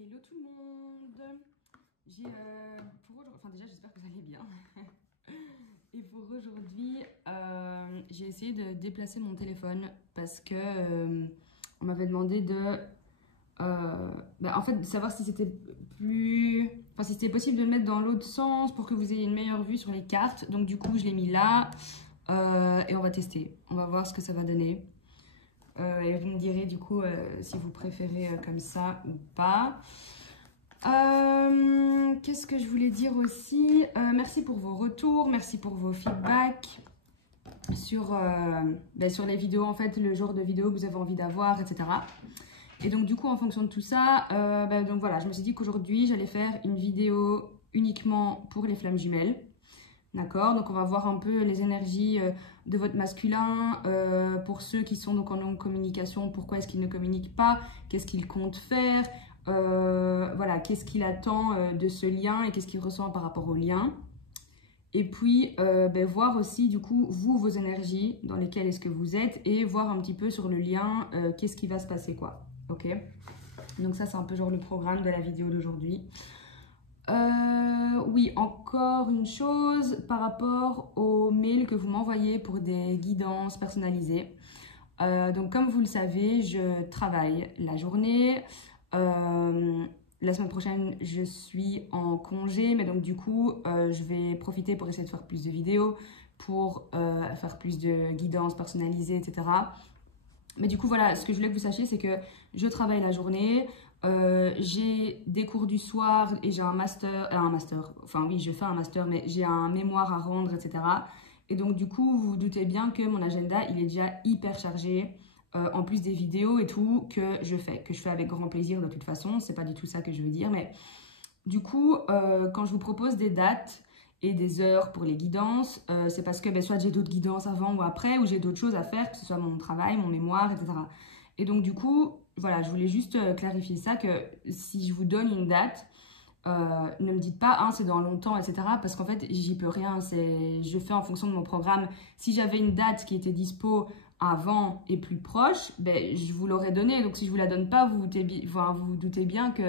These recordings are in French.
Hello tout le monde. J'ai pour aujourd'hui, enfin déjà j'espère que vous allez bien. Et pour aujourd'hui, j'ai essayé de déplacer mon téléphone parce que on m'avait demandé de en fait de savoir si c'était si c'était possible de le mettre dans l'autre sens pour que vous ayez une meilleure vue sur les cartes. Donc du coup je l'ai mis là et on va tester. On va voir ce que ça va donner. Et vous me direz du coup si vous préférez comme ça ou pas. Qu'est-ce que je voulais dire aussi, merci pour vos retours, merci pour vos feedbacks sur les vidéos, en fait, le genre de vidéo que vous avez envie d'avoir, etc. Et donc du coup, en fonction de tout ça, donc voilà, je me suis dit qu'aujourd'hui, j'allais faire une vidéo uniquement pour les flammes jumelles. D'accord, donc on va voir un peu les énergies de votre masculin, pour ceux qui sont donc en longue communication, pourquoi est-ce qu'ils ne communiquent pas, qu'est-ce qu'ils comptent faire, voilà, qu'est-ce qu'il attend de ce lien et qu'est-ce qu'il ressent par rapport au lien. Et puis voir aussi du coup vous, vos énergies, dans lesquelles est-ce que vous êtes et voir un petit peu sur le lien, qu'est-ce qui va se passer quoi, ok. Donc ça c'est un peu genre le programme de la vidéo d'aujourd'hui. Oui, encore une chose par rapport aux mails que vous m'envoyez pour des guidances personnalisées. Donc comme vous le savez, je travaille la journée. La semaine prochaine, je suis en congé, mais donc du coup, je vais profiter pour essayer de faire plus de vidéos, pour faire plus de guidances personnalisées, etc. Mais du coup, voilà, ce que je voulais que vous sachiez, c'est que je travaille la journée. J'ai des cours du soir et j'ai un master, enfin oui, je fais un master, mais j'ai un mémoire à rendre, etc. Et donc du coup, vous vous doutez bien que mon agenda, il est déjà hyper chargé, en plus des vidéos et tout que je fais avec grand plaisir de toute façon, c'est pas du tout ça que je veux dire, mais du coup, quand je vous propose des dates et des heures pour les guidances, c'est parce que soit j'ai d'autres guidances avant ou après, ou j'ai d'autres choses à faire, que ce soit mon travail, mon mémoire, etc. Et donc du coup, voilà, je voulais juste clarifier ça, que si je vous donne une date, ne me dites pas hein, c'est dans longtemps, etc. Parce qu'en fait, j'y peux rien, je fais en fonction de mon programme. Si j'avais une date qui était dispo avant et plus proche, je vous l'aurais donnée. Donc si je vous la donne pas, vous vous doutez bien que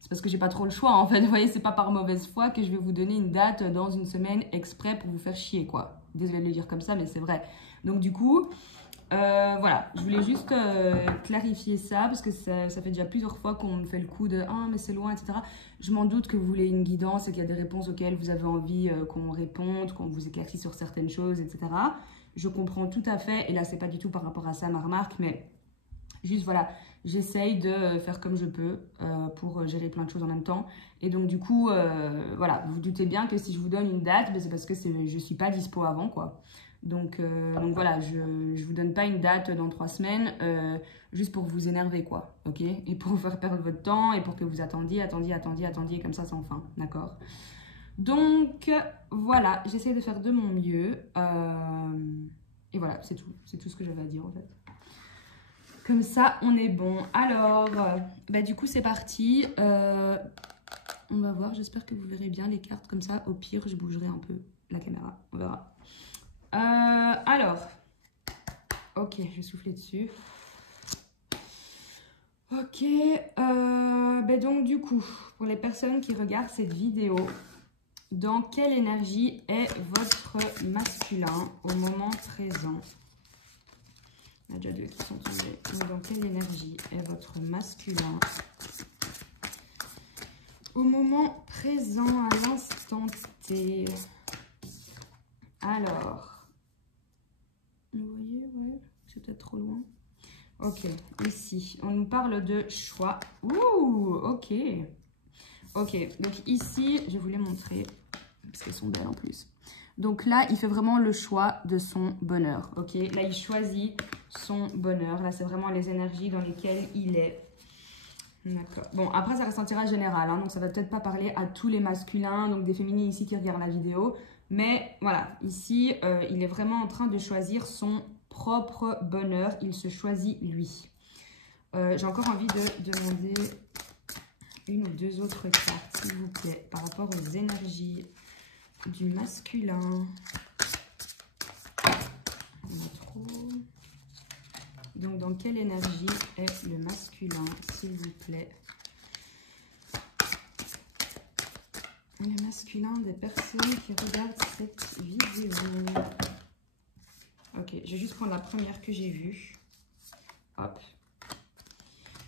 c'est parce que j'ai pas trop le choix en fait. Vous voyez, c'est pas par mauvaise foi que je vais vous donner une date dans une semaine exprès pour vous faire chier quoi. Désolée de le dire comme ça, mais c'est vrai. Donc du coup, voilà, je voulais juste clarifier ça parce que ça fait déjà plusieurs fois qu'on me fait le coup de « Ah, mais c'est loin, etc. » Je m'en doute que vous voulez une guidance et qu'il y a des réponses auxquelles vous avez envie qu'on réponde, qu'on vous éclaircisse sur certaines choses, etc. Je comprends tout à fait, et là, c'est pas du tout par rapport à ça ma remarque, mais juste voilà, j'essaye de faire comme je peux pour gérer plein de choses en même temps. Et donc du coup, voilà, vous vous doutez bien que si je vous donne une date, c'est parce que je suis pas dispo avant, quoi. Donc voilà, je vous donne pas une date dans 3 semaines juste pour vous énerver, quoi, ok? Et pour vous faire perdre votre temps et pour que vous attendiez comme ça sans fin, d'accord? Donc voilà, j'essaie de faire de mon mieux et voilà, c'est tout ce que j'avais à dire en fait. Comme ça, on est bon. Alors, du coup, c'est parti. On va voir, j'espère que vous verrez bien les cartes comme ça. Au pire, je bougerai un peu la caméra, on verra. Alors, ok, je vais souffler dessus. Ok, donc du coup, pour les personnes qui regardent cette vidéo, dans quelle énergie est votre masculin au moment présent? Il y a déjà 2 qui sont tombés. Donc, dans quelle énergie est votre masculin au moment présent, à l'instant T? Alors, vous voyez, ouais, c'est peut-être trop loin. Ok, ici, on nous parle de choix. Ouh, ok. Ok, donc ici, je vais vous les montrer, parce qu'elles sont belles en plus. Donc là, il fait vraiment le choix de son bonheur, ok? Là, il choisit son bonheur. Là, c'est vraiment les énergies dans lesquelles il est. D'accord. Bon, après, ça reste un tirage général, hein, donc ça va peut-être pas parler à tous les masculins, donc des féminines ici qui regardent la vidéo. Mais voilà, ici, il est vraiment en train de choisir son propre bonheur. Il se choisit lui. J'ai encore envie de demander 1 ou 2 autres cartes, s'il vous plaît, par rapport aux énergies du masculin. On a trop. Donc, dans quelle énergie est le masculin, s'il vous plaît? le masculin des personnes qui regardent cette vidéo. Ok, je vais juste prendre la première que j'ai vue. Hop.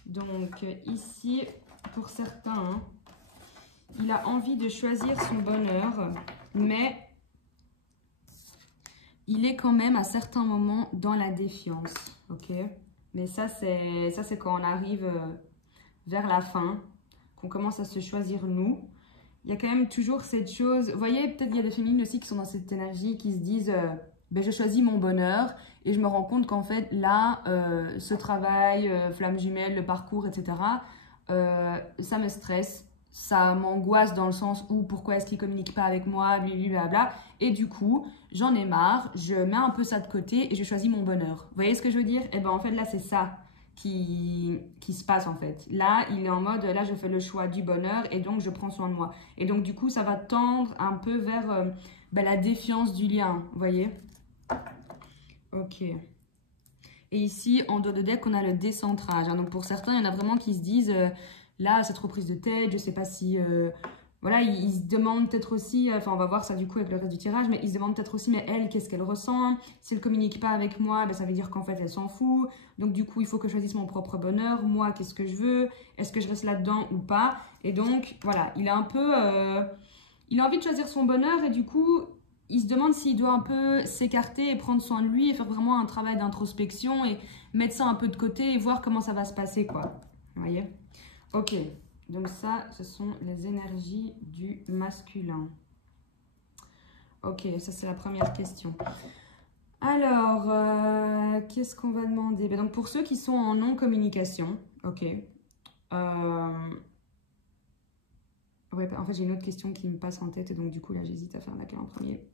Donc ici, pour certains, hein, il a envie de choisir son bonheur, mais il est quand même à certains moments dans la défiance. Ok. Mais ça, c'est quand on arrive vers la fin, qu'on commence à se choisir nous. Il y a quand même toujours cette chose... Vous voyez, peut-être il y a des féminines aussi qui sont dans cette énergie, qui se disent ben, je choisis mon bonheur et je me rends compte qu'en fait, là, ce travail, flamme jumelle, le parcours, etc., ça me stresse, ça m'angoisse dans le sens où pourquoi est-ce qu'il ne communique pas avec moi, blablabla. Et du coup, j'en ai marre, je mets un peu ça de côté et je choisis mon bonheur. Vous voyez ce que je veux dire? Et ben en fait, là, c'est ça qui se passe en fait. Là, il est en mode, là, je fais le choix du bonheur et donc je prends soin de moi. Et donc, du coup, ça va tendre un peu vers ben, la défiance du lien, vous voyez? Ok. Et ici, en dos de deck, on a le décentrage. Hein. Donc, pour certains, il y en a vraiment qui se disent, là, c'est trop prise de tête, je sais pas si... voilà, ils se demandent peut-être aussi, enfin on va voir ça du coup avec le reste du tirage, mais ils se demandent peut-être aussi, mais elle, qu'est-ce qu'elle ressent? Si elle communique pas avec moi, ben, ça veut dire qu'en fait elle s'en fout. Donc du coup, il faut que je choisisse mon propre bonheur. Moi, qu'est-ce que je veux? Est-ce que je reste là-dedans ou pas? Et donc, voilà, il a un peu... il a envie de choisir son bonheur et du coup, il se demande s'il doit un peu s'écarter et prendre soin de lui et faire vraiment un travail d'introspection et mettre ça un peu de côté et voir comment ça va se passer, quoi. Vous voyez? Ok. Donc ça, ce sont les énergies du masculin. Ok, ça c'est la première question. Alors, qu'est-ce qu'on va demander? Ben donc pour ceux qui sont en non-communication, ok. Ouais, en fait j'ai une autre question qui me passe en tête et donc du coup là j'hésite à faire laquelle en premier.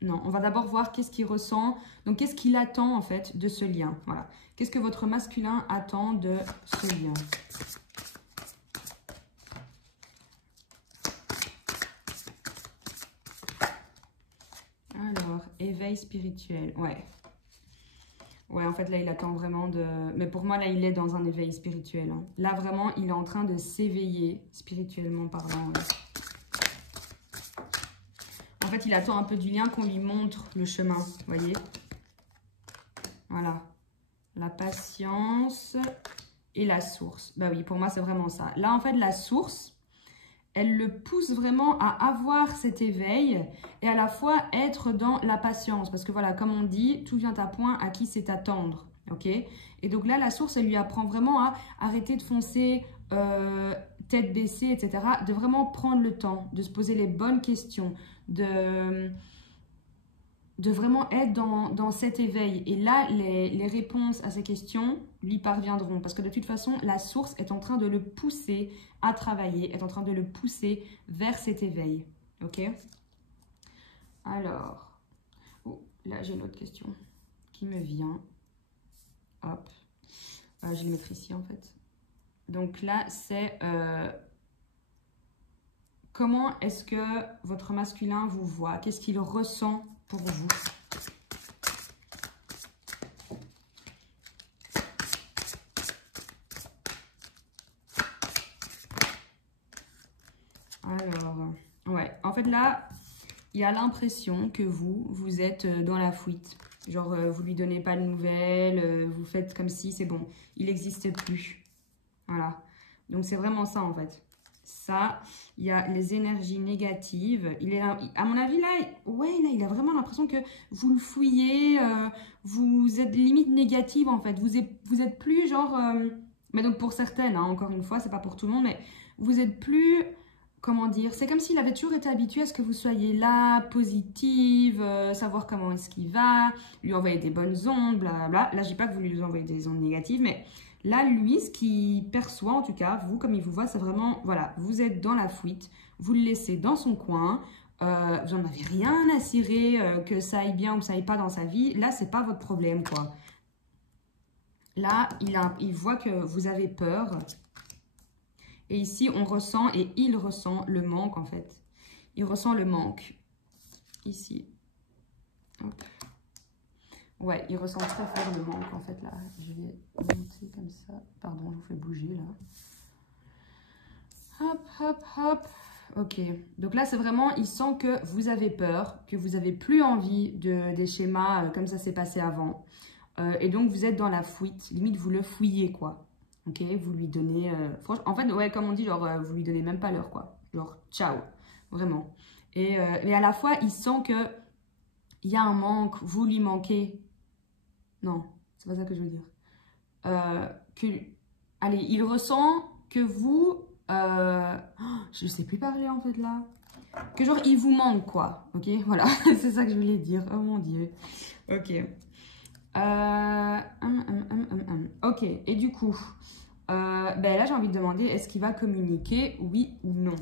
Non, on va d'abord voir qu'est-ce qu'il ressent, donc qu'est-ce qu'il attend en fait de ce lien. Voilà. Qu'est-ce que votre masculin attend de ce lien? Alors, éveil spirituel, ouais. Ouais, en fait, là, il attend vraiment de... Mais pour moi, là, il est dans un éveil spirituel. Hein. Là, vraiment, il est en train de s'éveiller, spirituellement parlant. Ouais. En fait, il attend un peu du lien, qu'on lui montre le chemin, vous voyez? Voilà. La patience et la source. Bah oui, pour moi, c'est vraiment ça. Là, en fait, la source... elle le pousse vraiment à avoir cet éveil et à la fois être dans la patience. Parce que voilà, comme on dit, tout vient à point à qui c'est attendre. Ok? Et donc là, la source, elle lui apprend vraiment à arrêter de foncer, tête baissée, etc. De vraiment prendre le temps, de se poser les bonnes questions, de vraiment être dans cet éveil. Et là, les réponses à ces questions lui parviendront. Parce que de toute façon, la source est en train de le pousser à travailler, est en train de le pousser vers cet éveil. Ok? Alors, oh, là, j'ai une autre question qui me vient. Hop. Je vais les mettre ici, en fait. Donc là, c'est... comment est-ce que votre masculin vous voit? Qu'est-ce qu'il ressent pour vous? Alors, ouais, en fait là, il a l'impression que vous êtes dans la fuite. Genre, vous lui donnez pas de nouvelles, vous faites comme si c'est bon, il n'existe plus. Voilà, donc c'est vraiment ça en fait. Ça, il y a les énergies négatives. Il est là, à mon avis, là, ouais, là, il a vraiment l'impression que vous le fouillez, vous êtes limite négative en fait. Vous êtes plus genre... mais donc pour certaines, hein, encore une fois, c'est pas pour tout le monde, mais vous êtes plus... Comment dire? C'est comme s'il avait toujours été habitué à ce que vous soyez là, positive, savoir comment est-ce qu'il va, lui envoyer des bonnes ondes, blablabla. Là, je dis pas que vous lui envoyez des ondes négatives, mais là, lui, ce qu'il perçoit, en tout cas, vous, comme il vous voit, c'est vraiment, voilà, vous êtes dans la fuite, vous le laissez dans son coin, vous n'en avez rien à cirer, que ça aille bien ou que ça aille pas dans sa vie. Là, c'est pas votre problème, quoi. Là, il voit que vous avez peur. Et ici, on ressent, et il ressent le manque, en fait. Il ressent le manque. Ici. Hop. Ouais, il ressent très fort le manque, en fait, là. Je vais monter comme ça. Pardon, je vous fais bouger, là. Hop, hop, hop. ok. Donc là, c'est vraiment, il sent que vous avez peur, que vous n'avez plus envie des schémas comme ça s'est passé avant. Et donc, vous êtes dans la fuite. Limite, vous le fouillez, quoi. Ok, vous lui donnez... franchement, en fait, ouais, comme on dit, genre, vous lui donnez même pas l'heure, quoi. Genre, ciao. Vraiment. Mais à la fois, il sent que il y a un manque, vous lui manquez. Non, c'est pas ça que je veux dire. Allez, il ressent que vous... je sais plus parler en fait là. Que genre il vous manque quoi. Ok, voilà, c'est ça que je voulais dire. Oh mon dieu. Ok. Ok, et du coup, ben là j'ai envie de demander, est-ce qu'il va communiquer, oui ou non?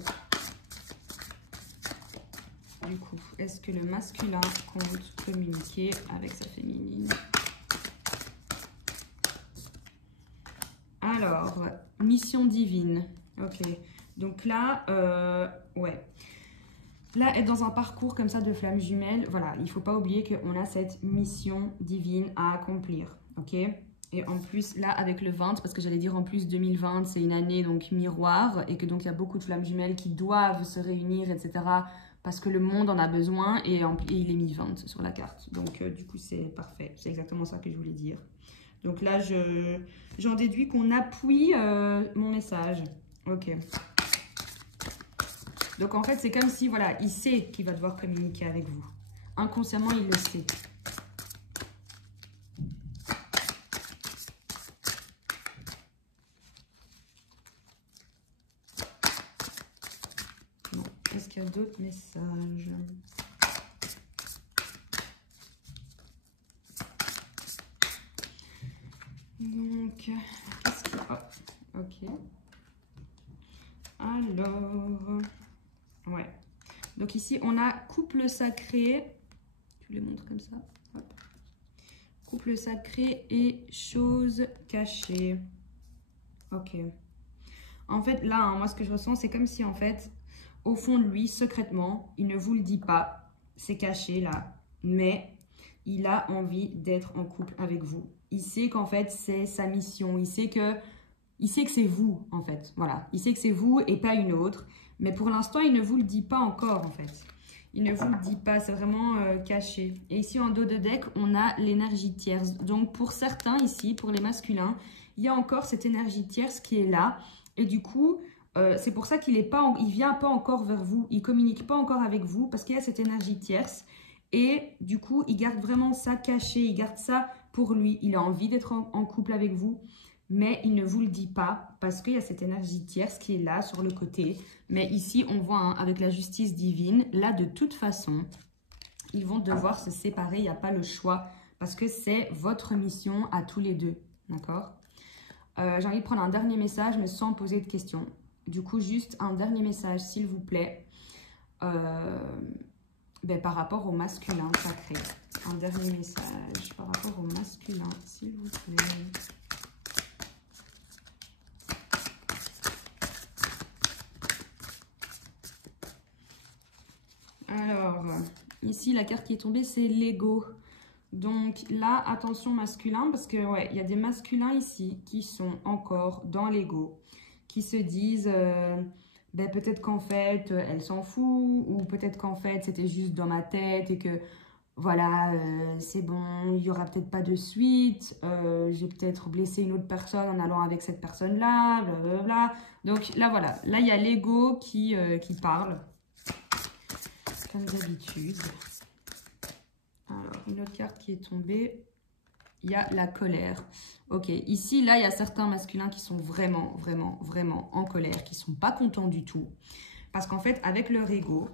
Du coup, est-ce que le masculin compte communiquer avec sa féminine? Alors, mission divine. Ok. Donc là, ouais. Là, être dans un parcours comme ça de flamme jumelle, voilà, il ne faut pas oublier qu'on a cette mission divine à accomplir. Ok. Et en plus, là, avec le 20, parce que j'allais dire en plus 2020, c'est une année donc miroir, et que donc il y a beaucoup de flammes jumelles qui doivent se réunir, etc. Parce que le monde en a besoin, et il est mis 20 sur la carte. Donc du coup, c'est parfait. C'est exactement ça que je voulais dire. Donc là, j'en déduis qu'on appuie mon message. Ok. Donc en fait, c'est comme si, voilà, il sait qu'il va devoir communiquer avec vous. Inconsciemment, il le sait. Bon, est-ce qu'il y a d'autres messages ? Donc, qu'est-ce qu'il y a ? Ok. Alors, ouais. Donc ici, on a couple sacré. Je vous les montre comme ça. Hop. Couple sacré et choses cachées. Ok. En fait, là, hein, moi, ce que je ressens, c'est comme si, en fait, au fond de lui, secrètement, il ne vous le dit pas. C'est caché, là. Mais il a envie d'être en couple avec vous. Il sait qu'en fait, c'est sa mission. Il sait que c'est vous, en fait. Voilà. Il sait que c'est vous et pas une autre. Mais pour l'instant, il ne vous le dit pas encore, en fait. Il ne vous le dit pas. C'est vraiment caché. Et ici, en dos de deck, on a l'énergie tierce. Donc, pour certains, ici, pour les masculins, il y a encore cette énergie tierce qui est là. Et du coup, c'est pour ça qu'il ne vient pas encore vers vous. Il ne communique pas encore avec vous parce qu'il y a cette énergie tierce. Et du coup, il garde vraiment ça caché. Il garde ça pour lui. Il a envie d'être en couple avec vous. Mais il ne vous le dit pas parce qu'il y a cette énergie tierce qui est là sur le côté. Mais ici, on voit hein, avec la justice divine, là, de toute façon, ils vont devoir se séparer. Il n'y a pas le choix parce que c'est votre mission à tous les deux. D'accord ? J'ai envie de prendre un dernier message, mais sans poser de questions. Du coup, juste un dernier message, s'il vous plaît, par rapport au masculin sacré. Un dernier message par rapport au masculin, s'il vous plaît. Alors, ici, la carte qui est tombée, c'est l'ego. Donc là, attention masculin, parce que ouais, il y a des masculins ici qui sont encore dans l'ego, qui se disent peut-être qu'en fait, elle s'en fout, ou peut-être qu'en fait, c'était juste dans ma tête et que voilà, c'est bon, il n'y aura peut-être pas de suite, j'ai peut-être blessé une autre personne en allant avec cette personne-là, blablabla. Donc là, voilà, là, il y a l'ego qui parle, comme d'habitude. Alors, une autre carte qui est tombée, il y a la colère. Ok, ici, là, il y a certains masculins qui sont vraiment, vraiment, vraiment en colère, qui ne sont pas contents du tout. Parce qu'en fait, avec leur ego,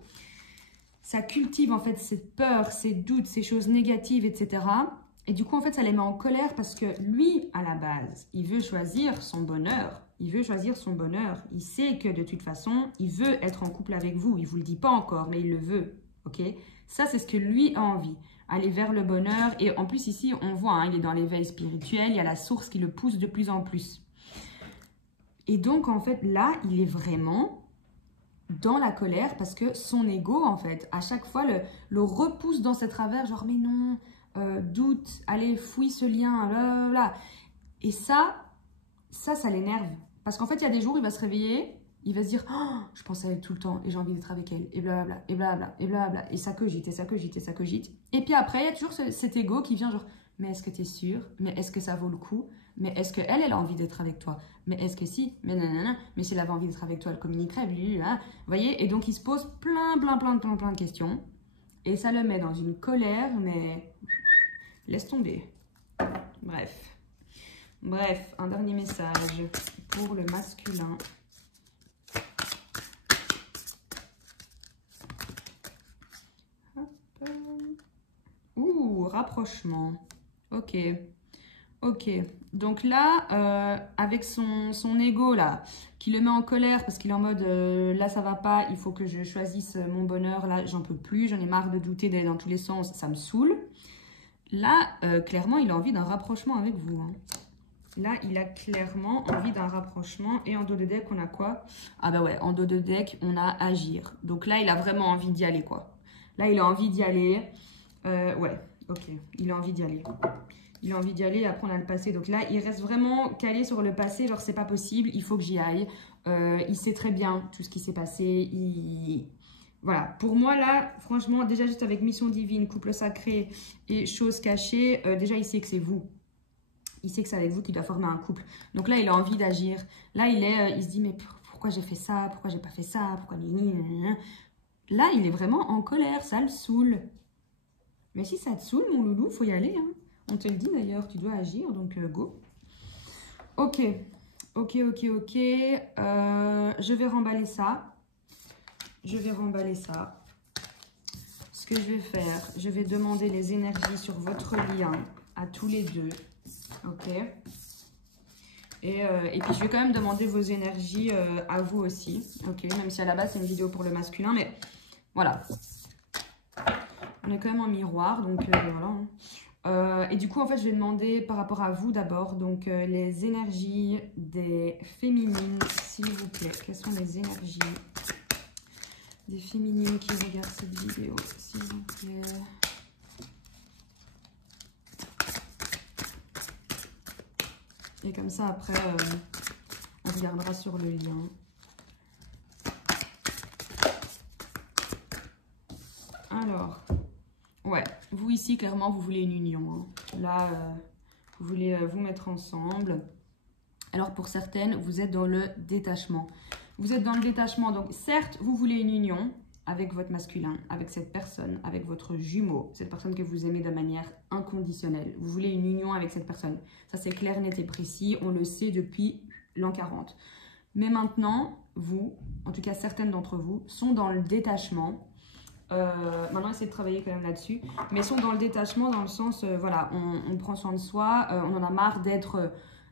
ça cultive en fait cette peur, ces doutes, ces choses négatives, etc. Et du coup, en fait, ça les met en colère parce que lui, à la base, il veut choisir son bonheur. Il veut choisir son bonheur. Il sait que de toute façon, il veut être en couple avec vous. Il ne vous le dit pas encore, mais il le veut. Ok ? Ça, c'est ce que lui a envie. Aller vers le bonheur. Et en plus, ici, on voit, hein, il est dans l'éveil spirituel. Il y a la source qui le pousse de plus en plus. Et donc, en fait, là, il est vraiment dans la colère parce que son ego, en fait, à chaque fois, le repousse dans ses travers. Genre, mais non, doute, allez, fouille ce lien, blablabla. Et ça l'énerve. Parce qu'en fait, il y a des jours, il va se réveiller, il va se dire oh, je pense à elle tout le temps et j'ai envie d'être avec elle, et blablabla, et blablabla, et blablabla. Et ça cogite, et ça cogite, et ça cogite. Et puis après, il y a toujours cet ego qui vient genre mais est-ce que tu es sûr? Mais est-ce que ça vaut le coup? Mais est-ce qu'elle, elle a envie d'être avec toi? Mais est-ce que si? Mais nanana, mais si elle avait envie d'être avec toi, elle communiquerait, hein? Vous voyez? Et donc, il se pose plein de questions. Et ça le met dans une colère, mais laisse tomber. Bref. Bref, un dernier message pour le masculin. Hop. Ouh, rapprochement. Ok. Ok, donc là, avec son ego là, qui le met en colère parce qu'il est en mode là ça va pas, il faut que je choisisse mon bonheur, là j'en peux plus, j'en ai marre de douter, d'aller dans tous les sens, ça me saoule. Là, clairement, il a envie d'un rapprochement avec vous. Hein. Là, il a clairement envie d'un rapprochement. Et en dos de deck, on a quoi? Ah bah ouais, en dos de deck, on a agir. Donc là, il a vraiment envie d'y aller quoi. Là, il a envie d'y aller. Ouais, ok, il a envie d'y aller. Il a envie d'y aller, après on a le passé. Donc là, il reste vraiment calé sur le passé. Genre, c'est pas possible, il faut que j'y aille. Il sait très bien tout ce qui s'est passé. Voilà, pour moi là, franchement, déjà juste avec mission divine, couple sacré et choses cachées, déjà il sait que c'est vous. Il sait que c'est avec vous qu'il doit former un couple. Donc là, il a envie d'agir. Là, il se dit, mais pourquoi j'ai fait ça? Pourquoi j'ai pas fait ça? Pourquoi... Là, il est vraiment en colère, ça le saoule. Mais si ça te saoule, mon loulou, faut y aller, hein. On te le dit d'ailleurs, tu dois agir, donc go. Ok, ok. Je vais remballer ça. Ce que je vais faire, je vais demander les énergies sur votre lien à tous les deux. Ok. Et puis je vais quand même demander vos énergies à vous aussi. Ok, même si à la base c'est une vidéo pour le masculin, mais voilà. On est quand même en miroir, donc voilà. Et du coup, en fait, je vais demander par rapport à vous d'abord, donc les énergies des féminines, s'il vous plaît. Quelles sont les énergies des féminines qui regardent cette vidéo, s'il vous plaît? Et comme ça, après, on regardera sur le lien. Alors, ouais, vous ici, clairement, vous voulez une union. Hein. Là, vous voulez vous mettre ensemble. Alors, pour certaines, vous êtes dans le détachement. Vous êtes dans le détachement, donc certes, vous voulez une union avec votre masculin, avec cette personne, avec votre jumeau, cette personne que vous aimez de manière inconditionnelle. Vous voulez une union avec cette personne. Ça, c'est clair, net et précis. On le sait depuis l'an 40. Mais maintenant, vous, en tout cas certaines d'entre vous, sont dans le détachement. Maintenant, essayez de travailler quand même là-dessus. Mais sont dans le détachement dans le sens, voilà, on prend soin de soi. On en a marre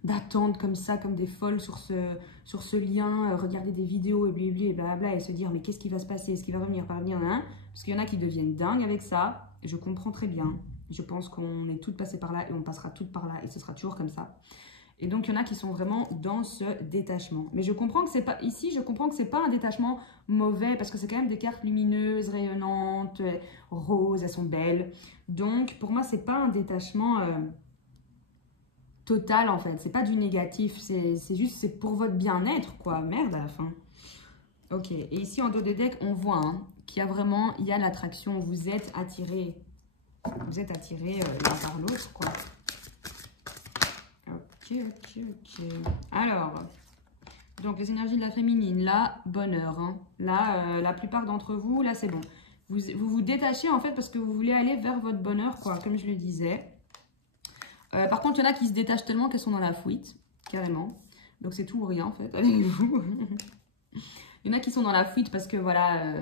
d'attendre comme ça, comme des folles sur ce lien, regarder des vidéos et blablabla et se dire mais qu'est-ce qui va se passer, est-ce qu'il va revenir, pas revenir, hein? Parce qu'il y en a qui deviennent dingues avec ça, je comprends très bien, je pense qu'on est toutes passées par là et on passera toutes par là et ce sera toujours comme ça. Et donc, il y en a qui sont vraiment dans ce détachement. Mais je comprends que c'est pas... Ici, je comprends que c'est pas un détachement mauvais parce que c'est quand même des cartes lumineuses, rayonnantes, roses, elles sont belles. Donc, pour moi, c'est pas un détachement total, en fait. C'est pas du négatif. C'est juste, c'est pour votre bien-être, quoi. Merde, à la fin. Ok. Et ici, en dos de deck, on voit hein, qu'il y a vraiment... Il y a l'attraction. Vous êtes attirés. Vous êtes attirés l'un par l'autre, quoi. Ok. Alors, donc les énergies de la féminine, là, bonheur. Hein. Là, la plupart d'entre vous, là, c'est bon. Vous détachez, en fait, parce que vous voulez aller vers votre bonheur, quoi, comme je le disais. Par contre, il y en a qui se détachent tellement qu'elles sont dans la fuite, carrément. Donc, c'est tout ou rien, en fait, avec vous. Il y en a qui sont dans la fuite parce que, voilà,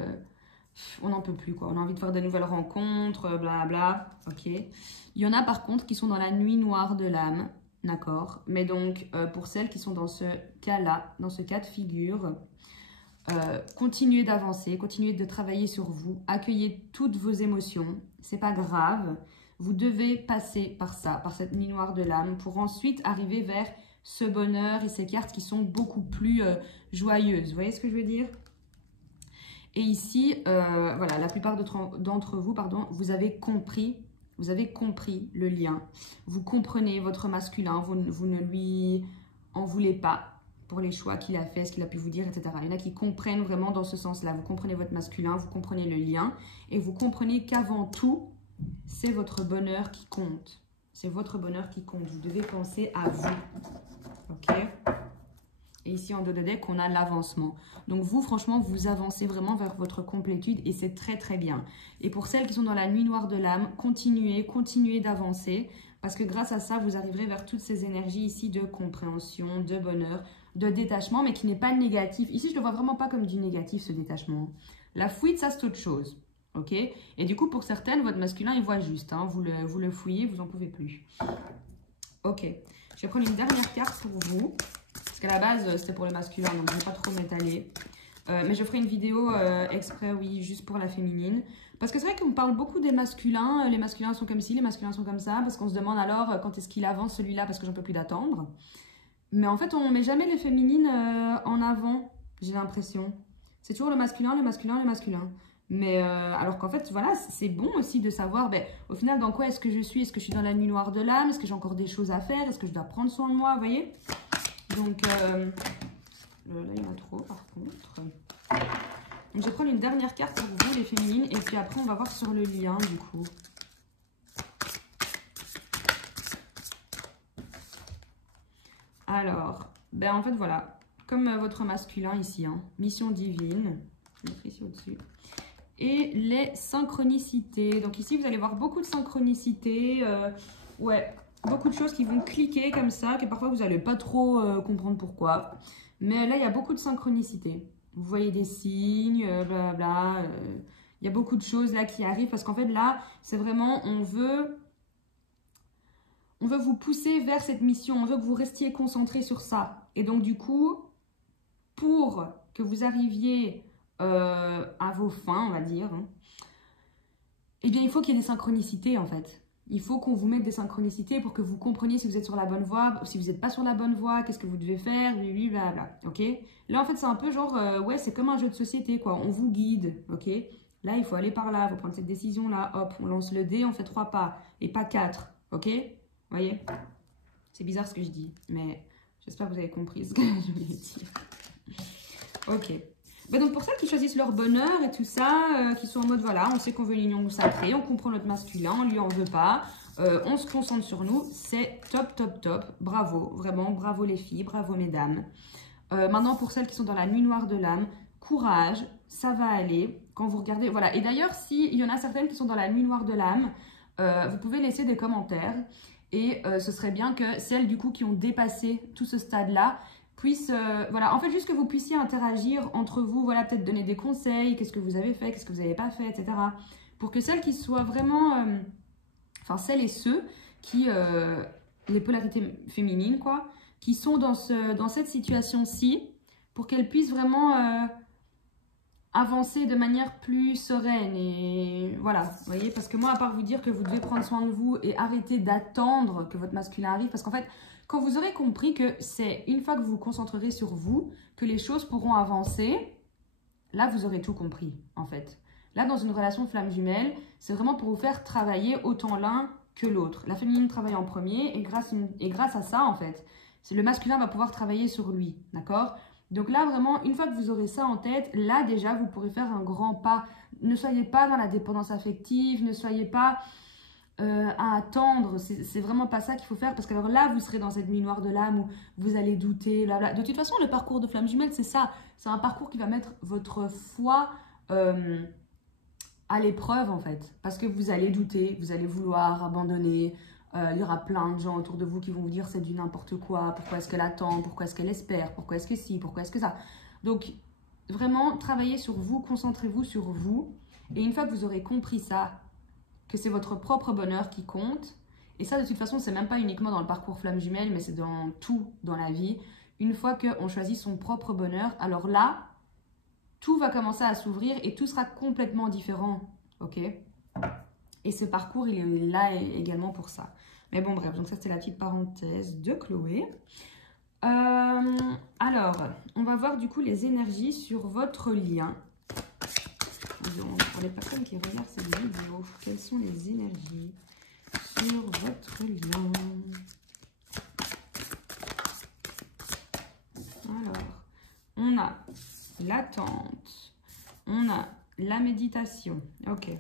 on n'en peut plus, quoi. On a envie de faire de nouvelles rencontres, blabla. Ok. Il y en a, par contre, qui sont dans la nuit noire de l'âme. D'accord, mais donc pour celles qui sont dans ce cas-là, dans ce cas de figure, continuez d'avancer, continuez de travailler sur vous, accueillez toutes vos émotions, c'est pas grave, vous devez passer par ça, par cette nuit noire de l'âme, pour ensuite arriver vers ce bonheur et ces cartes qui sont beaucoup plus joyeuses, vous voyez ce que je veux dire? Et ici, voilà, la plupart d'entre vous, pardon, vous avez compris le lien. Vous comprenez votre masculin, vous ne lui en voulez pas pour les choix qu'il a fait, ce qu'il a pu vous dire, etc. Il y en a qui comprennent vraiment dans ce sens-là. Vous comprenez votre masculin, vous comprenez le lien et vous comprenez qu'avant tout, c'est votre bonheur qui compte. C'est votre bonheur qui compte. Vous devez penser à vous. Ok? Et ici, en dos de deck, on a l'avancement. Donc vous, franchement, vous avancez vraiment vers votre complétude et c'est très, très bien. Et pour celles qui sont dans la nuit noire de l'âme, continuez d'avancer parce que grâce à ça, vous arriverez vers toutes ces énergies ici de compréhension, de bonheur, de détachement, mais qui n'est pas négatif. Ici, je ne le vois vraiment pas comme du négatif, ce détachement. La fuite, ça, c'est autre chose. Ok? Et du coup, pour certaines, votre masculin, il voit juste. Hein, vous le fouillez, vous n'en pouvez plus. Ok. Je vais prendre une dernière carte pour vous. Parce qu'à la base, c'était pour le masculin, donc je ne vais pas trop m'étaler. Mais je ferai une vidéo exprès, oui, juste pour la féminine. Parce que c'est vrai qu'on parle beaucoup des masculins. Les masculins sont comme ci, les masculins sont comme ça. Parce qu'on se demande alors quand est-ce qu'il avance celui-là parce que j'en peux plus d'attendre. Mais en fait, on ne met jamais les féminines en avant, j'ai l'impression. C'est toujours le masculin, le masculin, le masculin. Mais alors qu'en fait, voilà, c'est bon aussi de savoir, ben, au final, dans quoi est-ce que je suis? Est-ce que je suis dans la nuit noire de l'âme? Est-ce que j'ai encore des choses à faire? Est-ce que je dois prendre soin de moi? Vous voyez? Donc, là, il y en a trop, par contre. Donc, je vais prendre une dernière carte pour vous, les féminines. Et puis après, on va voir sur le lien, du coup. Alors, ben en fait, voilà. Comme votre masculin ici, hein, mission divine. Je vais mettre ici au-dessus. Et les synchronicités. Donc ici, vous allez voir beaucoup de synchronicités. Ouais, beaucoup de choses qui vont cliquer comme ça, que parfois vous n'allez pas trop comprendre pourquoi. Mais là, il y a beaucoup de synchronicités. Vous voyez des signes, blablabla. Il y a beaucoup de choses là qui arrivent parce qu'en fait, là, c'est vraiment, on veut vous pousser vers cette mission. On veut que vous restiez concentrés sur ça. Et donc, du coup, pour que vous arriviez à vos fins, on va dire, hein, eh bien, il faut qu'il y ait des synchronicités, en fait. Il faut qu'on vous mette des synchronicités pour que vous compreniez si vous êtes sur la bonne voie, si vous n'êtes pas sur la bonne voie, qu'est-ce que vous devez faire, blablabla, ok? Là, en fait, c'est un peu genre, ouais, c'est comme un jeu de société, quoi. On vous guide, ok? Là, il faut aller par là, il faut prendre cette décision-là, hop, on lance le dé, on fait 3 pas, et pas 4, ok? Vous voyez? C'est bizarre ce que je dis, mais j'espère que vous avez compris ce que je voulais dire. Ok. Ben donc pour celles qui choisissent leur bonheur et tout ça, qui sont en mode voilà, on sait qu'on veut une union sacrée, on comprend notre masculin, on lui en veut pas, on se concentre sur nous, c'est top, top, top. Bravo, vraiment, bravo les filles, bravo mesdames. Maintenant pour celles qui sont dans la nuit noire de l'âme, courage, ça va aller. Quand vous regardez, voilà. Et d'ailleurs, s'il y en a certaines qui sont dans la nuit noire de l'âme, vous pouvez laisser des commentaires. Et ce serait bien que celles du coup qui ont dépassé tout ce stade-là puissent, voilà, en fait juste que vous puissiez interagir entre vous, voilà, peut-être donner des conseils, qu'est-ce que vous avez fait, qu'est-ce que vous n'avez pas fait, etc. Pour que celles qui soient vraiment, enfin celles et ceux qui, les polarités féminines quoi, qui sont dans cette situation-ci, pour qu'elles puissent vraiment avancer de manière plus sereine et voilà, vous voyez, parce que moi à part vous dire que vous devez prendre soin de vous et arrêter d'attendre que votre masculin arrive, parce qu'en fait quand vous aurez compris que c'est une fois que vous vous concentrerez sur vous que les choses pourront avancer, là vous aurez tout compris en fait. Là dans une relation flamme jumelle, c'est vraiment pour vous faire travailler autant l'un que l'autre. La féminine travaille en premier et grâce à ça en fait, c'est le masculin va pouvoir travailler sur lui, d'accord? Donc là, vraiment, une fois que vous aurez ça en tête, là déjà, vous pourrez faire un grand pas. Ne soyez pas dans la dépendance affective, ne soyez pas à attendre. C'est vraiment pas ça qu'il faut faire parce que alors là, vous serez dans cette nuit noire de l'âme où vous allez douter. Blabla. De toute façon, le parcours de flamme jumelle, c'est ça. C'est un parcours qui va mettre votre foi à l'épreuve en fait. Parce que vous allez douter, vous allez vouloir abandonner. Il y aura plein de gens autour de vous qui vont vous dire c'est du n'importe quoi, pourquoi est-ce qu'elle attend, pourquoi est-ce qu'elle espère, pourquoi est-ce que si, pourquoi est-ce que ça. Donc, vraiment, travaillez sur vous, concentrez-vous sur vous. Et une fois que vous aurez compris ça, que c'est votre propre bonheur qui compte, et ça, de toute façon, c'est même pas uniquement dans le parcours flamme jumelle, mais c'est dans tout dans la vie. Une fois qu'on choisit son propre bonheur, alors là, tout va commencer à s'ouvrir et tout sera complètement différent, ok ? Et ce parcours, il est là également pour ça. Mais bon, bref, donc ça, c'était la petite parenthèse de Chloé. Alors, on va voir du coup les énergies sur votre lien. Pour les personnes qui regardent cette vidéo, quelles sont les énergies sur votre lien? Alors, on a l'attente, on a la méditation. Ok.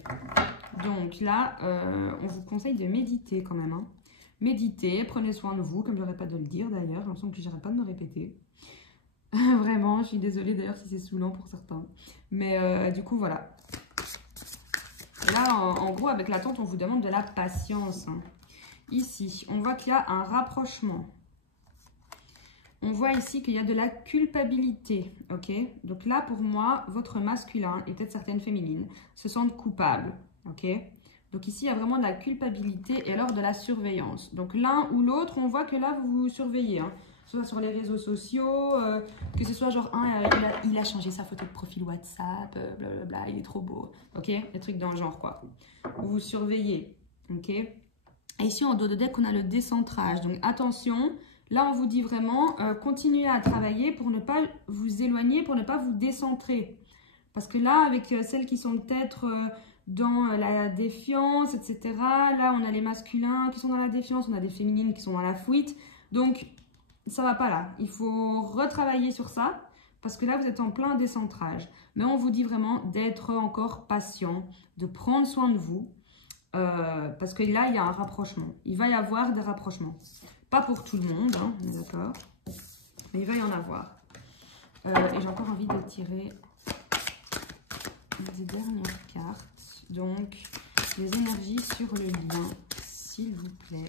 Donc là, on vous conseille de méditer quand même. Hein. Méditez, prenez soin de vous, comme j'arrête pas de le dire d'ailleurs. J'ai l'impression que j'arrête pas de me répéter. Vraiment, je suis désolée d'ailleurs si c'est saoulant pour certains. Mais du coup, voilà. Là, en gros, avec l'attente, on vous demande de la patience. Hein. Ici, on voit qu'il y a un rapprochement. On voit ici qu'il y a de la culpabilité, ok? Donc là, pour moi, votre masculin et peut-être certaines féminines se sentent coupables, ok? Donc ici, il y a vraiment de la culpabilité et alors de la surveillance. Donc l'un ou l'autre, on voit que là, vous vous surveillez, hein. Soit sur les réseaux sociaux, que ce soit genre, il a changé sa photo de profil WhatsApp, blablabla, il est trop beau, ok? Des trucs dans le genre, quoi. Vous vous surveillez, ok? Et ici, en dos de deck, on a le décentrage. Donc attention... Là, on vous dit vraiment, continuez à travailler pour ne pas vous éloigner, pour ne pas vous décentrer. Parce que là, avec celles qui sont peut-être dans la défiance, etc., là, on a les masculins qui sont dans la défiance, on a des féminines qui sont dans la fuite. Donc, ça ne va pas là. Il faut retravailler sur ça, parce que là, vous êtes en plein décentrage. Mais on vous dit vraiment d'être encore patient, de prendre soin de vous, parce que là, il y a un rapprochement. Il va y avoir des rapprochements. Pas pour tout le monde, hein, on est d'accord. Mais il va y en avoir. Et j'ai encore envie de tirer des dernières cartes. Donc, les énergies sur le lien, s'il vous plaît.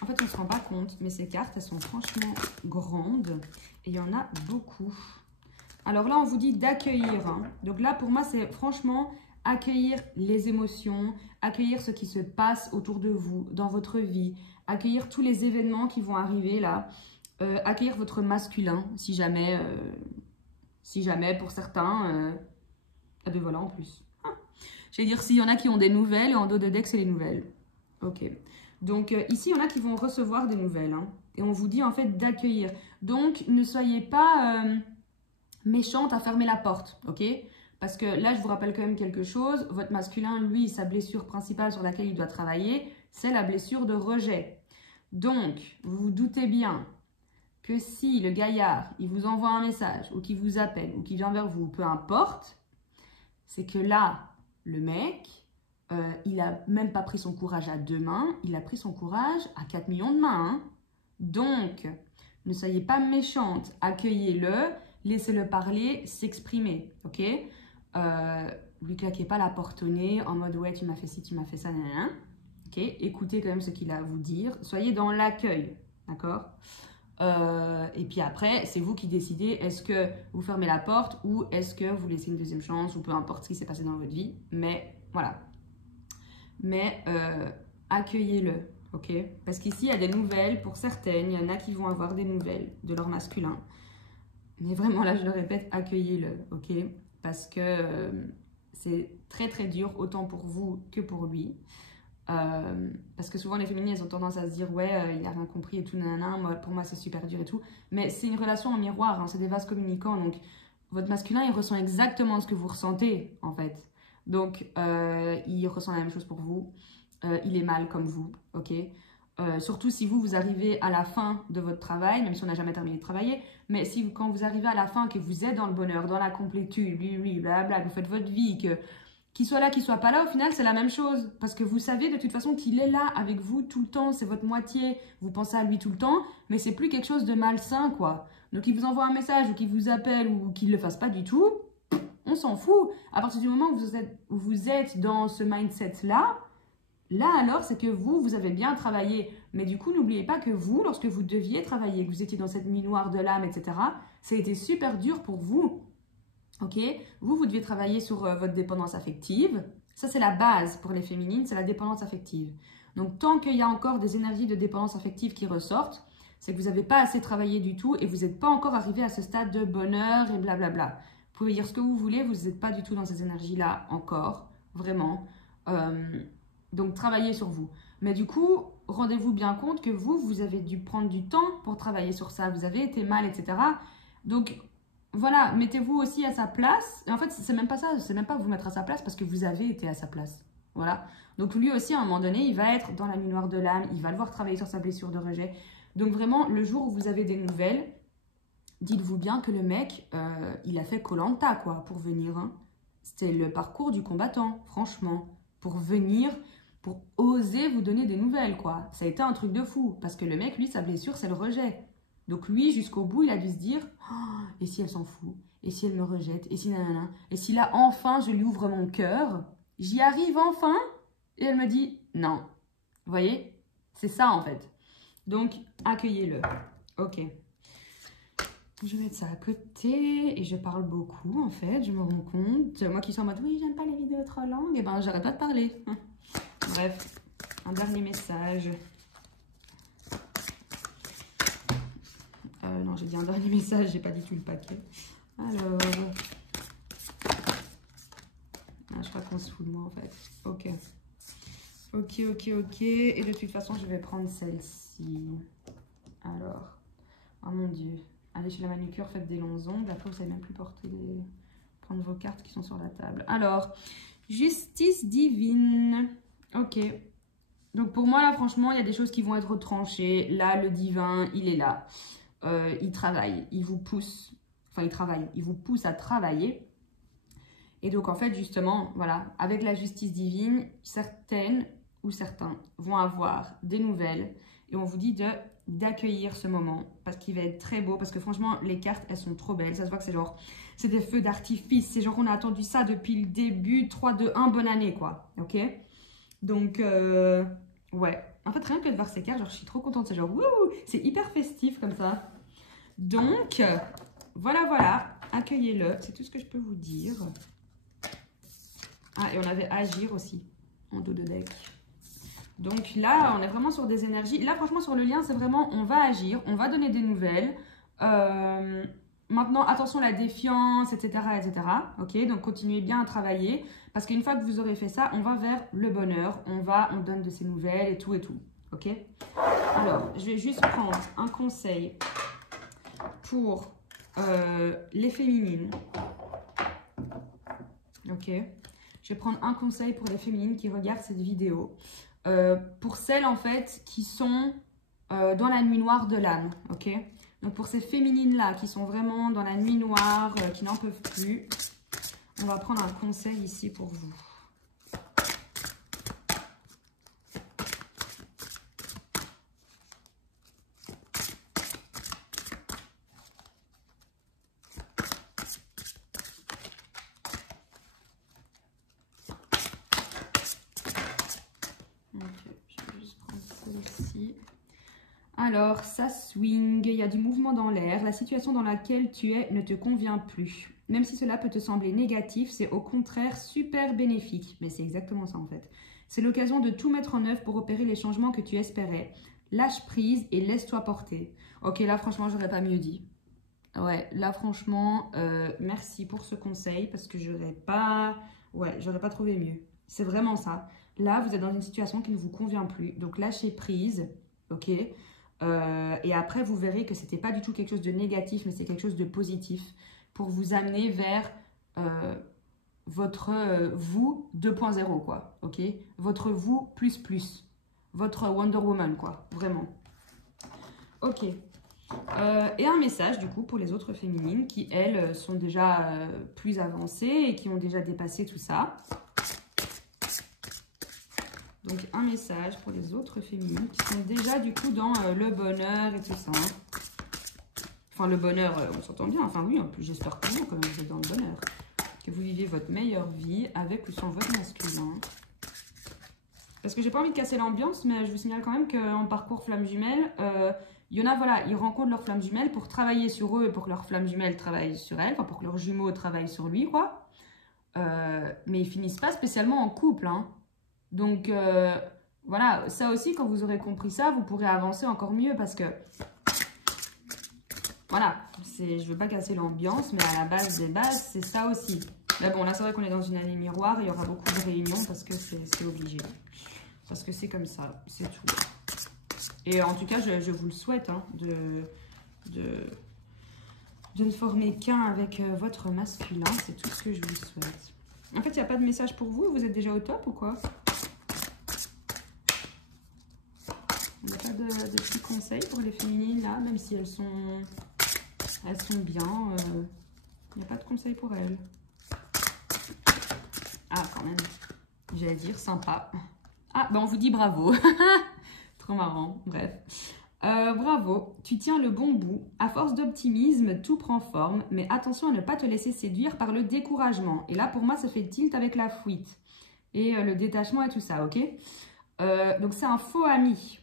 En fait, on ne se rend pas compte, mais ces cartes, elles sont franchement grandes. Et il y en a beaucoup. Alors là, on vous dit d'accueillir. Hein. Donc là, pour moi, c'est franchement... accueillir les émotions, accueillir ce qui se passe autour de vous, dans votre vie, accueillir tous les événements qui vont arriver là, accueillir votre masculin, si jamais pour certains, ah ben voilà en plus. J'allais dire s'il y en a qui ont des nouvelles, et en dos de deck c'est les nouvelles. Ok, donc ici il y en a qui vont recevoir des nouvelles, hein, et on vous dit en fait d'accueillir. Donc ne soyez pas méchante à fermer la porte, ok? Parce que là, je vous rappelle quand même quelque chose. Votre masculin, lui, sa blessure principale sur laquelle il doit travailler, c'est la blessure de rejet. Donc, vous vous doutez bien que si le gaillard, il vous envoie un message, ou qu'il vous appelle, ou qu'il vient vers vous, peu importe, c'est que là, le mec, il n'a même pas pris son courage à 2 mains, il a pris son courage à 4 millions de mains. Hein. Donc, ne soyez pas méchante, accueillez-le, laissez-le parler, s'exprimer, ok? Lui claquez pas la porte au nez en mode ouais tu m'as fait ci, tu m'as fait ça, nanana. Ok, écoutez quand même ce qu'il a à vous dire, soyez dans l'accueil, d'accord? Et puis après, c'est vous qui décidez, est-ce que vous fermez la porte ou est-ce que vous laissez une deuxième chance ou peu importe ce qui s'est passé dans votre vie, mais voilà. Mais accueillez-le, ok? Parce qu'ici, il y a des nouvelles pour certaines, il y en a qui vont avoir des nouvelles de leur masculin. Mais vraiment, là, je le répète, accueillez-le, ok? Parce que c'est très très dur, autant pour vous que pour lui. Parce que souvent les féminines, elles ont tendance à se dire ouais, il n'a rien compris et tout, nanana, pour moi c'est super dur et tout. Mais c'est une relation en miroir, hein, c'est des vases communicants. Donc votre masculin, il ressent exactement ce que vous ressentez en fait. Donc il ressent la même chose pour vous. Il est mal comme vous, ok? Surtout si vous arrivez à la fin de votre travail, même si on n'a jamais terminé de travailler, mais si quand vous arrivez à la fin, que vous êtes dans le bonheur, dans la complétude, blablabla, que vous faites votre vie, qu'il soit là, qu'il soit pas là, au final c'est la même chose, parce que vous savez de toute façon qu'il est là avec vous tout le temps, c'est votre moitié, vous pensez à lui tout le temps, mais c'est plus quelque chose de malsain quoi. Donc il vous envoie un message ou qu'il vous appelle ou qu'il le fasse pas du tout, on s'en fout. À partir du moment où vous êtes dans ce mindset là, alors, c'est que vous avez bien travaillé. Mais du coup, n'oubliez pas que vous, lorsque vous deviez travailler, que vous étiez dans cette nuit noire de l'âme, etc., ça a été super dur pour vous. Ok? Vous deviez travailler sur votre dépendance affective. Ça, c'est la base pour les féminines, c'est la dépendance affective. Donc, tant qu'il y a encore des énergies de dépendance affective qui ressortent, c'est que vous n'avez pas assez travaillé du tout et vous n'êtes pas encore arrivé à ce stade de bonheur et blablabla. Vous pouvez dire ce que vous voulez, vous n'êtes pas du tout dans ces énergies-là encore, vraiment. Donc, travaillez sur vous. Mais du coup, rendez-vous bien compte que vous avez dû prendre du temps pour travailler sur ça. Vous avez été mal, etc. Donc, voilà, mettez-vous aussi à sa place. Et en fait, c'est même pas ça. C'est même pas vous mettre à sa place parce que vous avez été à sa place. Voilà. Donc, lui aussi, à un moment donné, il va être dans la nuit noire de l'âme. Il va devoir travailler sur sa blessure de rejet. Donc vraiment, le jour où vous avez des nouvelles, dites-vous bien que le mec, il a fait Koh-Lanta, quoi, pour venir. Hein. C'était le parcours du combattant, franchement. Pour venir, pour oser vous donner des nouvelles, quoi. Ça a été un truc de fou. Parce que le mec, lui, sa blessure, c'est le rejet. Donc lui, jusqu'au bout, il a dû se dire, oh, et si elle s'en fout? Et si elle me rejette? Et si nanana? Et si là, enfin, je lui ouvre mon cœur? J'y arrive enfin? Et elle me dit, non. Vous voyez? C'est ça, en fait. Donc, accueillez-le. Ok. Je vais mettre ça à côté et je parle beaucoup en fait, je me rends compte. Moi qui suis en mode oui, j'aime pas les vidéos trop longues, et ben j'arrête pas de parler. Bref, un dernier message. Non, j'ai dit un dernier message, j'ai pas dit tout le paquet. Alors. Ah, je crois qu'on se fout de moi en fait. Ok. Ok. Et de toute façon, je vais prendre celle-ci. Alors. Oh mon dieu. Allez chez la manucure, faites des longs ongles. Après, vous savez même plus prendre vos cartes qui sont sur la table. Alors, justice divine. Ok. Donc, pour moi, là, franchement, il y a des choses qui vont être tranchées. Là, le divin, il est là. Il travaille. Il vous pousse. Enfin, il travaille. Il vous pousse à travailler. Et donc, en fait, justement, voilà, avec la justice divine, certaines ou certains vont avoir des nouvelles. Et on vous dit d'accueillir ce moment parce qu'il va être très beau, parce que franchement les cartes elles sont trop belles, ça se voit que c'est des feux d'artifice, c'est genre on a attendu ça depuis le début. 3, 2, 1, bonne année quoi, ok. Donc ouais, en fait rien que de voir ces cartes, genre je suis trop contente, c'est genre wouh, c'est hyper festif comme ça. Donc voilà, accueillez-le, c'est tout ce que je peux vous dire. Ah, et on avait agir aussi en dos de deck. Donc là, on est vraiment sur des énergies. Là, franchement, sur le lien, c'est vraiment, on va agir, on va donner des nouvelles. Maintenant, attention à la défiance, etc., etc. Ok, donc continuez bien à travailler. Parce qu'une fois que vous aurez fait ça, on va vers le bonheur. On donne de ces nouvelles et tout. Ok. Alors, je vais juste prendre un conseil pour les féminines. Ok. Je vais prendre un conseil pour les féminines qui regardent cette vidéo. Pour celles en fait qui sont dans la nuit noire de l'âme, ok. Donc pour ces féminines là qui sont vraiment dans la nuit noire, qui n'en peuvent plus, on va prendre un conseil ici pour vous. Alors, ça swing, il y a du mouvement dans l'air, la situation dans laquelle tu es ne te convient plus. Même si cela peut te sembler négatif, c'est au contraire super bénéfique. Mais c'est exactement ça en fait. C'est l'occasion de tout mettre en œuvre pour opérer les changements que tu espérais. Lâche prise et laisse-toi porter. Ok, là franchement, j'aurais pas mieux dit. Ouais, là franchement, merci pour ce conseil parce que j'aurais pas trouvé mieux. C'est vraiment ça. Là, vous êtes dans une situation qui ne vous convient plus. Donc, lâchez prise, ok. Et après, vous verrez que c'était pas du tout quelque chose de négatif, mais c'est quelque chose de positif pour vous amener vers votre vous 2.0, quoi, ok. Votre vous plus. Votre Wonder Woman, quoi, vraiment. Ok. Et un message, du coup, pour les autres féminines qui, elles, sont déjà plus avancées et qui ont déjà dépassé tout ça. Donc, un message pour les autres féminines qui sont déjà, du coup, dans le bonheur et tout ça. Enfin, le bonheur, on s'entend bien. Enfin, oui, en plus, j'espère que vous, quand même, vous êtes dans le bonheur. Que vous vivez votre meilleure vie avec ou sans votre masculin. Parce que j'ai pas envie de casser l'ambiance, mais je vous signale quand même qu'en parcours flamme jumelle, il y en a, voilà, ils rencontrent leur flamme jumelle pour travailler sur eux et pour que leur flamme jumelle travaille sur elle, enfin pour que leur jumeau travaille sur lui, quoi. Mais ils finissent pas spécialement en couple, hein. Donc, voilà, ça aussi, quand vous aurez compris ça, vous pourrez avancer encore mieux parce que, voilà, je veux pas casser l'ambiance, mais à la base des bases, c'est ça aussi. Mais bon, là, c'est vrai qu'on est dans une année miroir, il y aura beaucoup de réunions parce que c'est obligé. Parce que c'est comme ça, c'est tout. Et en tout cas, je vous le souhaite, hein, de ne former qu'un avec votre masculin. C'est tout ce que je vous souhaite. En fait, il n'y a pas de message pour vous. Vous êtes déjà au top ou quoi? On n'a pas de petits conseils pour les féminines là, même si elles sont bien. Il n'y a pas de conseils pour elles. Ah, quand même. J'allais dire sympa. Ah, ben on vous dit bravo. Trop marrant, bref. Bravo, tu tiens le bon bout. À force d'optimisme, tout prend forme. Mais attention à ne pas te laisser séduire par le découragement. Et là, pour moi, ça fait tilt avec la fuite. Et le détachement et tout ça, ok? Donc, c'est un faux ami.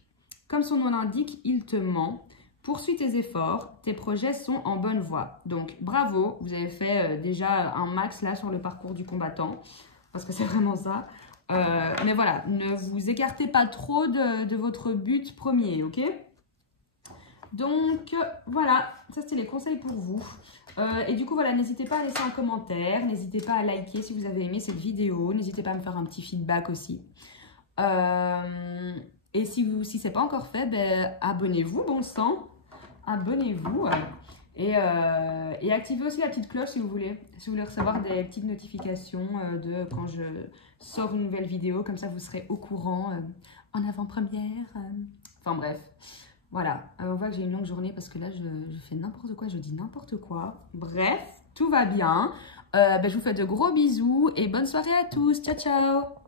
Comme son nom l'indique, il te ment. Poursuis tes efforts. Tes projets sont en bonne voie. Donc, bravo. Vous avez fait déjà un max là sur le parcours du combattant. Parce que c'est vraiment ça. Mais voilà, ne vous écartez pas trop de votre but premier, ok? Donc, voilà, ça c'était les conseils pour vous. Et du coup, voilà, n'hésitez pas à laisser un commentaire, n'hésitez pas à liker si vous avez aimé cette vidéo, n'hésitez pas à me faire un petit feedback aussi. Et si ce n'est pas encore fait, ben, abonnez-vous, bon sang, abonnez-vous. Et activez aussi la petite cloche si vous voulez recevoir des petites notifications de quand je sors une nouvelle vidéo, comme ça vous serez au courant en avant-première. Enfin bref, voilà, on voit que j'ai une longue journée parce que là je fais n'importe quoi, je dis n'importe quoi. Bref, tout va bien. Ben, je vous fais de gros bisous et bonne soirée à tous, ciao ciao.